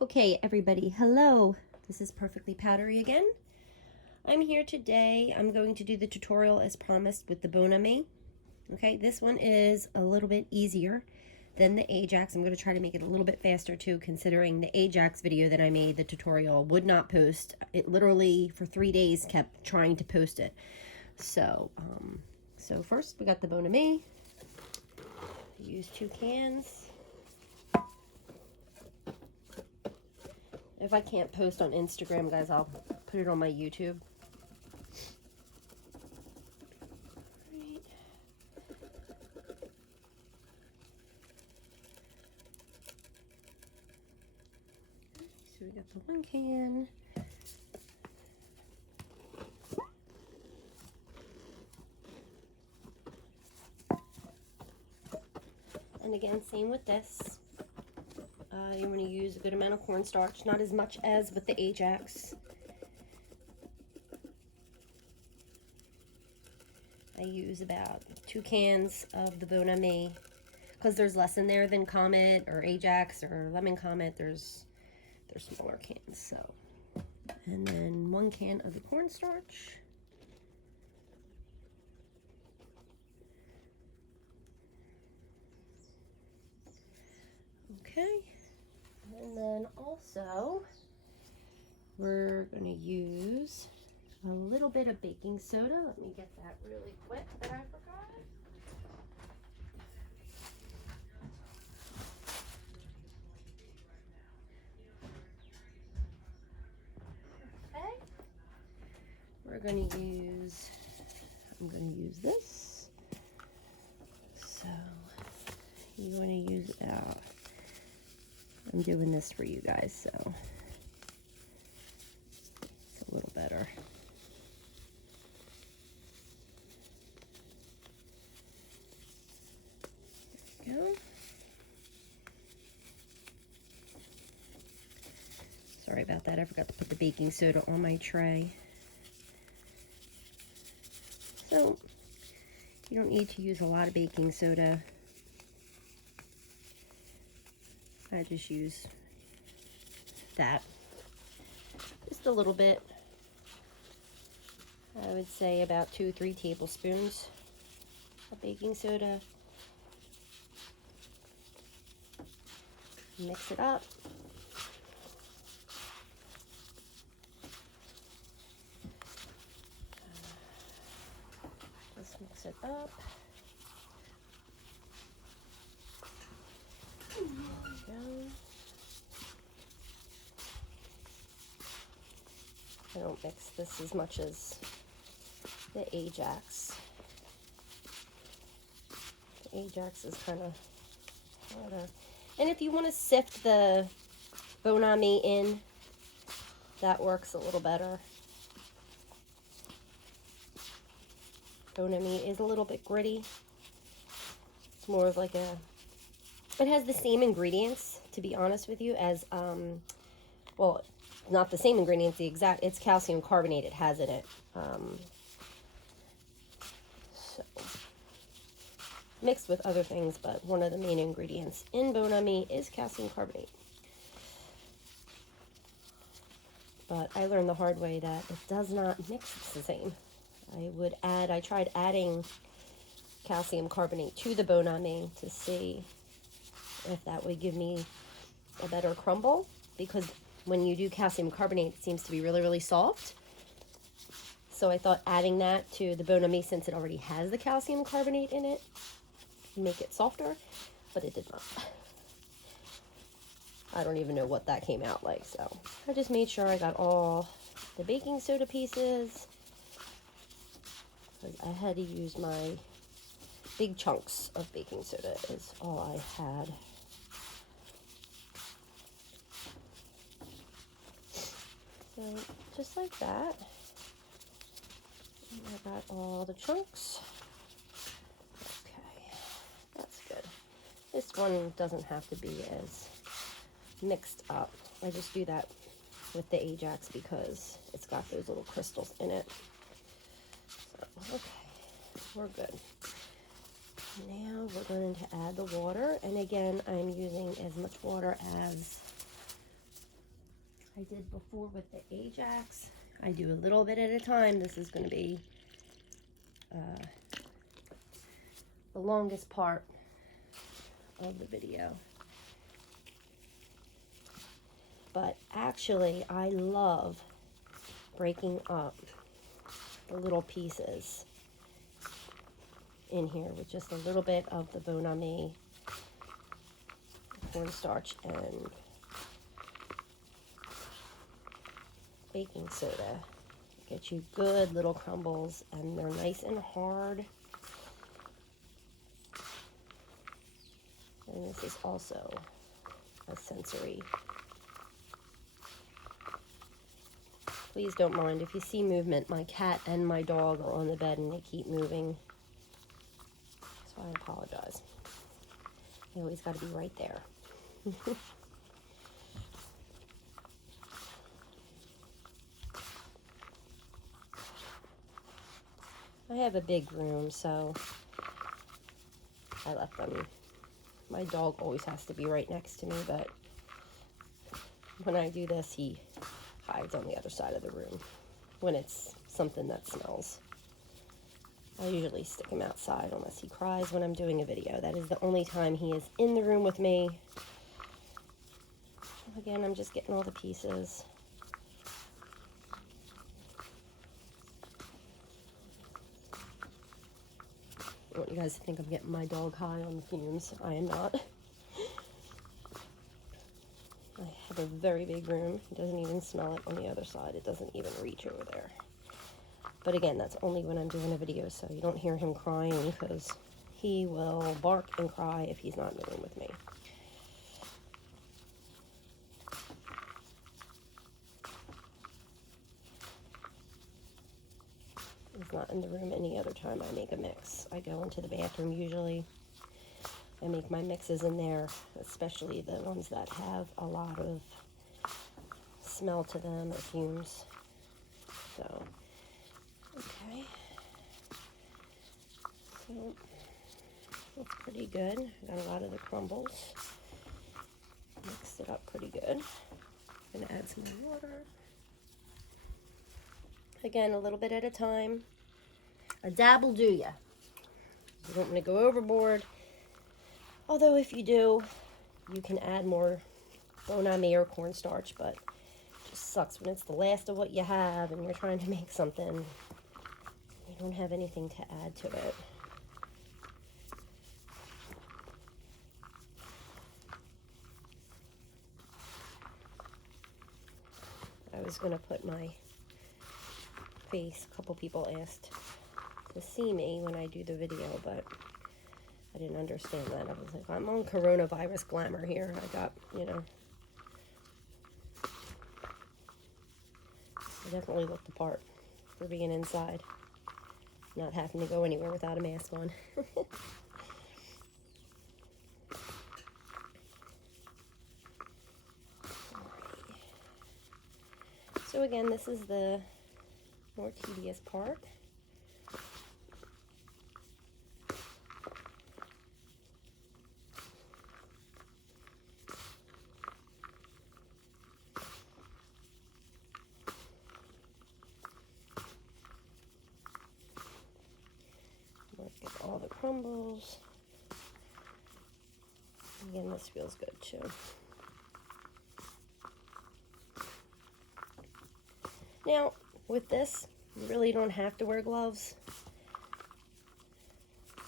Okay, everybody, hello. This is Perfectly Powdery again. I'm here today. I'm going to do the tutorial as promised with the Bon Ami. Okay, this one is a little bit easier than the Ajax. I'm going to try to make it a little bit faster too, considering the Ajax video that I made, the tutorial, would not post. It literally, for 3 days, kept trying to post it. So first we got the Bon Ami. Use 2 cans. If I can't post on Instagram, guys, I'll put it on my YouTube. Right. So we got the 1 can. And again, same with this. You want to use a good amount of cornstarch, not as much as with the Ajax. I use about 2 cans of the Bon Ami because there's less in there than Comet or Ajax or Lemon Comet. There's smaller cans. So, and then 1 can of the cornstarch. Okay. And then also, we're going to use a little bit of baking soda. Let me get that really quick that I forgot. Okay. We're going to use, I'm going to use this. So, you want to use about, I'm doing this for you guys, so it's a little better. There we go. Sorry about that, I forgot to put the baking soda on my tray. So, you don't need to use a lot of baking soda. I just use that. Just a little bit. I would say about 2-3 tablespoons of baking soda. Mix it up. Just mix it up. There we go. I don't mix this as much as the Ajax. The Ajax is kind of harder. And if you want to sift the Bon Ami in, that works a little better. Bon Ami is a little bit gritty. It's more of like a, it has the same ingredients, to be honest with you, as, well, not the same ingredients, it's calcium carbonate it has in it. So, mixed with other things, but one of the main ingredients in Bon Ami is calcium carbonate. But I learned the hard way that it does not mix the same. I tried adding calcium carbonate to the Bon Ami to see if that would give me a better crumble, because when you do calcium carbonate, it seems to be really, really soft. So I thought adding that to the Bon Ami, since it already has the calcium carbonate in it, would make it softer, but it did not. I don't even know what that came out like, so I just made sure I got all the baking soda pieces, because I had to use my big chunks of baking soda is all I had. So just like that, and I got all the chunks. Okay, that's good. This one doesn't have to be as mixed up. I just do that with the Ajax because it's got those little crystals in it. So, okay, we're good. Now we're going to add the water, and again, I'm using as much water as I did before with the Ajax. I do a little bit at a time. This is going to be the longest part of the video. But actually, I love breaking up the little pieces in here with just a little bit of the Bon Ami cornstarch and baking soda. Get you good little crumbles, and they're nice and hard. And this is also a sensory. Please don't mind if you see movement. My cat and my dog are on the bed and they keep moving. So I apologize. You always got to be right there. I have a big room, so I let them. My dog always has to be right next to me, but when I do this, he hides on the other side of the room when it's something that smells. I usually stick him outside unless he cries when I'm doing a video. That is the only time he is in the room with me. Again, I'm just getting all the pieces. I want you guys to think I'm getting my dog high on the fumes. I am not. I have a very big room. He doesn't even smell it on the other side. It doesn't even reach over there. But again, that's only when I'm doing a video, so you don't hear him crying, because he will bark and cry if he's not in the room with me. He's not in the room any other time I make a mix. I go into the bathroom usually. I make my mixes in there, especially the ones that have a lot of smell to them or fumes. So, okay. So, looks pretty good. Got a lot of the crumbles. Mixed it up pretty good. Gonna add some more water. Again, a little bit at a time. A dab will do ya. You don't want to go overboard. Although if you do, you can add more Bon Ami or cornstarch, but it just sucks when it's the last of what you have and you're trying to make something. You don't have anything to add to it. I was going to put my face. A couple people asked to see me when I do the video, but I didn't understand that. I was like, I'm on coronavirus glamour here. I got, you know, I definitely look the part for being inside, not having to go anywhere without a mask on. So again, this is the more tedious part. Get all the crumbles. Again, this feels good too. Now, with this, you really don't have to wear gloves.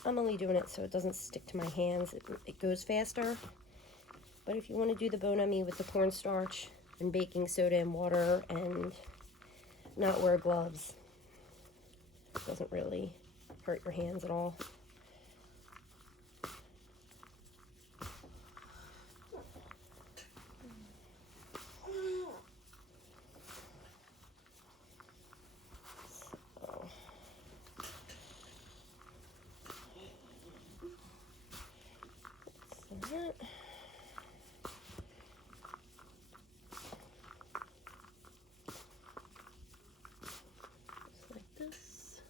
I'm only doing it so it doesn't stick to my hands. It goes faster. But if you want to do the Bon Ami with the cornstarch and baking soda and water and not wear gloves, it doesn't really hurt your hands at all. That. Just like this.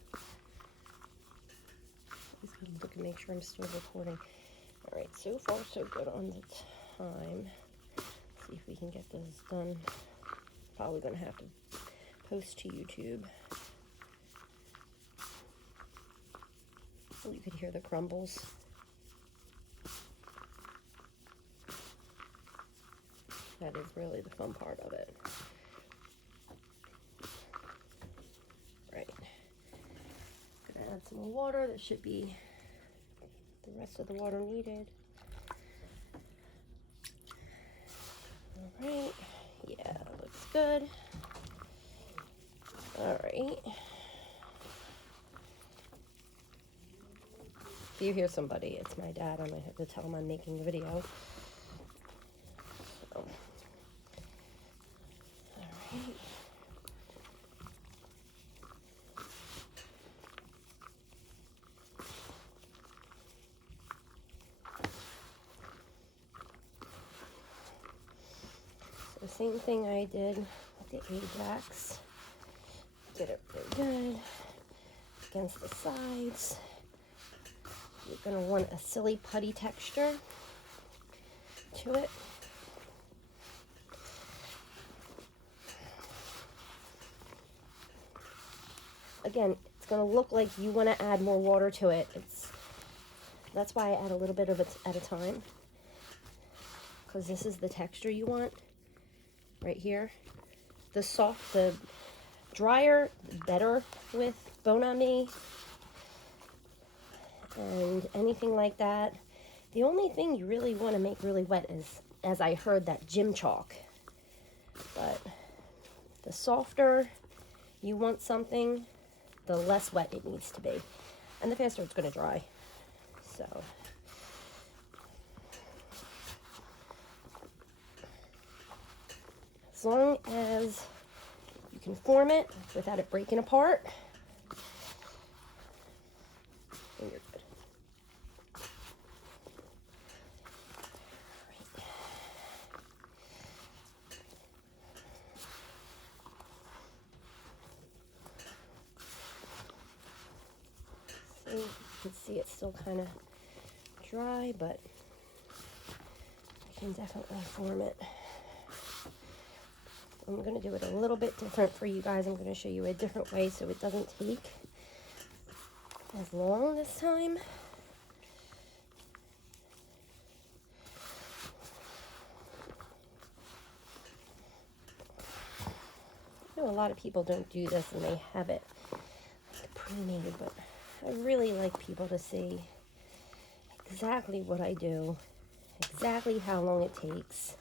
Just gonna look and make sure I'm still recording. All right, so far so good on the time. Let's see if we can get this done probably going to have to post to YouTube. Oh, you could hear the crumbles. That is really the fun part of it. Right. Gonna add some more water. That should be the rest of the water needed. All right. Yeah, looks good. All right. If you hear somebody, it's my dad. I might have to tell him I'm making a video. So. All right. So the same thing I did with the Ajax. Get it really good against the sides. You're going to want a silly putty texture to it. Again, it's going to look like you want to add more water to it. That's why I add a little bit of it at a time, because this is the texture you want right here. The drier, the better with Bon Ami and anything like that. The only thing you really want to make really wet is, as I heard, that gym chalk. But the softer you want something, the less wet it needs to be, and the faster it's going to dry. So as long as you can form it without it breaking apart, then you're good. So you can see it's still kind of dry, but I can definitely form it. I'm going to do it a little bit different for you guys. I'm going to show you a different way so it doesn't take as long this time. I know a lot of people don't do this and they have it pre-made, but I really like people to see exactly what I do, exactly how long it takes,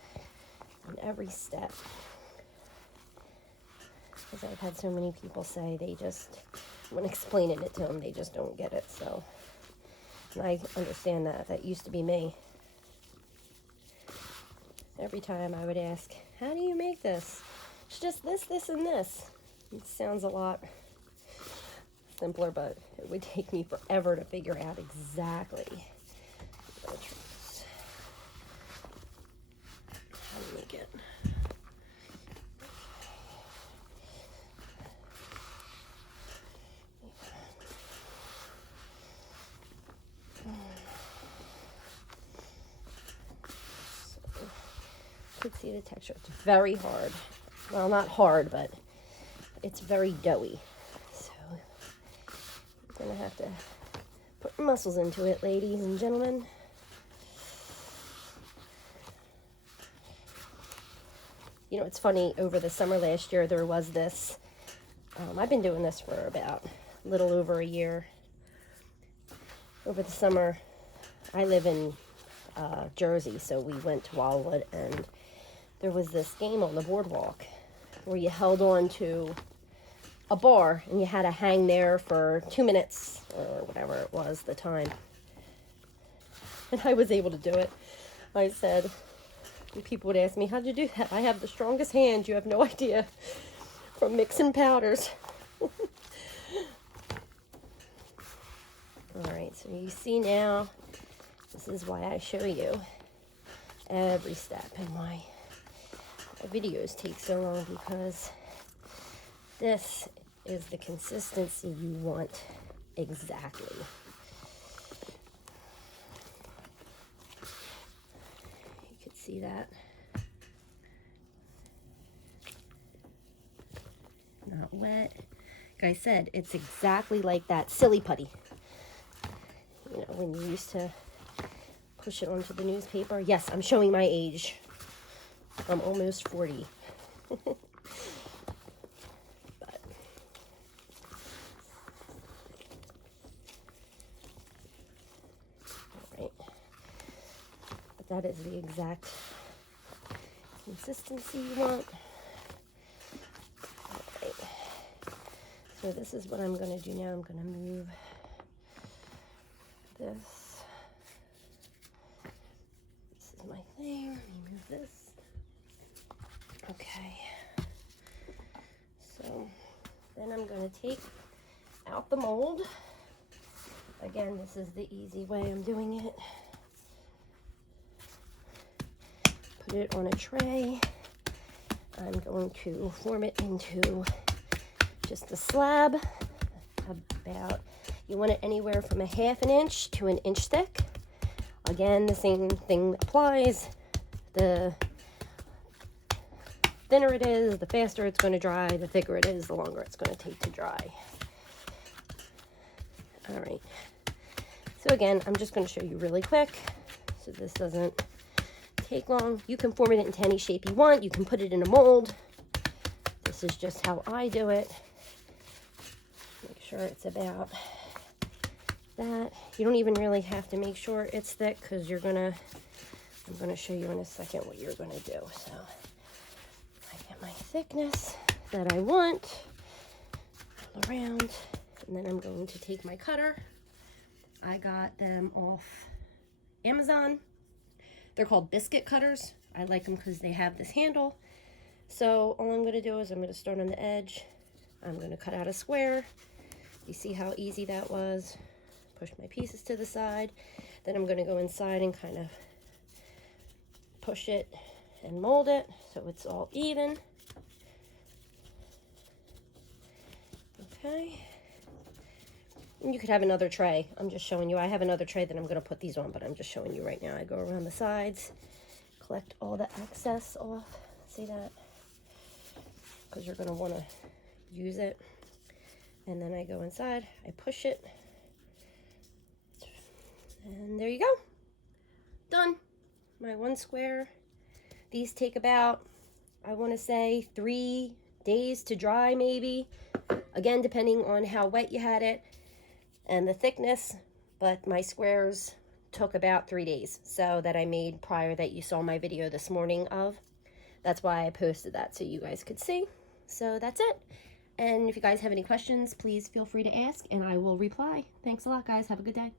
and every step. Because I've had so many people say they just, when explaining it to them, they just don't get it. So, and I understand that. That used to be me. Every time I would ask, how do you make this? It's just this, this, and this. It sounds a lot simpler, but it would take me forever to figure out exactly how to make it. You can see the texture. It's very hard. Well, not hard, but it's very doughy. So you're going to have to put muscles into it, ladies and gentlemen. You know, it's funny, over the summer last year, there was this, I've been doing this for about a little over a year. Over the summer, I live in Jersey, so we went to Wildwood, and there was this game on the boardwalk where you held on to a bar and you had to hang there for 2 minutes or whatever it was, the time. And I was able to do it. I said, people would ask me, how'd you do that? I have the strongest hand, you have no idea, from mixing powders. Alright, so you see now, this is why I show you every step and why my videos take so long, because this is the consistency you want exactly. You can see that. not wet. Like I said, it's exactly like that silly putty. You know, when you used to push it onto the newspaper. Yes, I'm showing my age. I'm almost 40. But, all right. But that is the exact consistency you want. All right. So this is what I'm going to do now. I'm going to move this. This is my thing. Let me move this. Okay. So then I'm going to take out the mold. Again, this is the easy way I'm doing it. Put it on a tray. I'm going to form it into just a slab. About, you want it anywhere from a ½ inch to an inch thick. Again, the same thing applies. The thinner it is, the faster it's going to dry. The thicker it is, the longer it's going to take to dry. All right. So again, I'm just going to show you really quick so this doesn't take long. You can form it into any shape you want. You can put it in a mold. This is just how I do it. Make sure it's about that. You don't even really have to make sure it's thick because I'm going to show you in a second what you're going to do. So I get my thickness that I want all around, and then I'm going to take my cutter. I got them off Amazon. They're called biscuit cutters. I like them because they have this handle. So all I'm going to do is I'm going to start on the edge. I'm going to cut out a square. You see how easy that was? Push my pieces to the side. Then I'm going to go inside and kind of push it and mold it so it's all even. Okay. And you could have another tray. I'm just showing you. I have another tray that I'm going to put these on, but I'm just showing you right now. I go around the sides, collect all the excess off. See that? Because you're going to want to use it. And then I go inside. I push it. And there you go. Done. My one square. These take about, I want to say, 3 days to dry maybe. Again, depending on how wet you had it and the thickness, but my squares took about 3 days. So that I made prior that you saw my video this morning of. That's why I posted that so you guys could see. So that's it. And if you guys have any questions, please feel free to ask and I will reply. Thanks a lot, guys. Have a good day.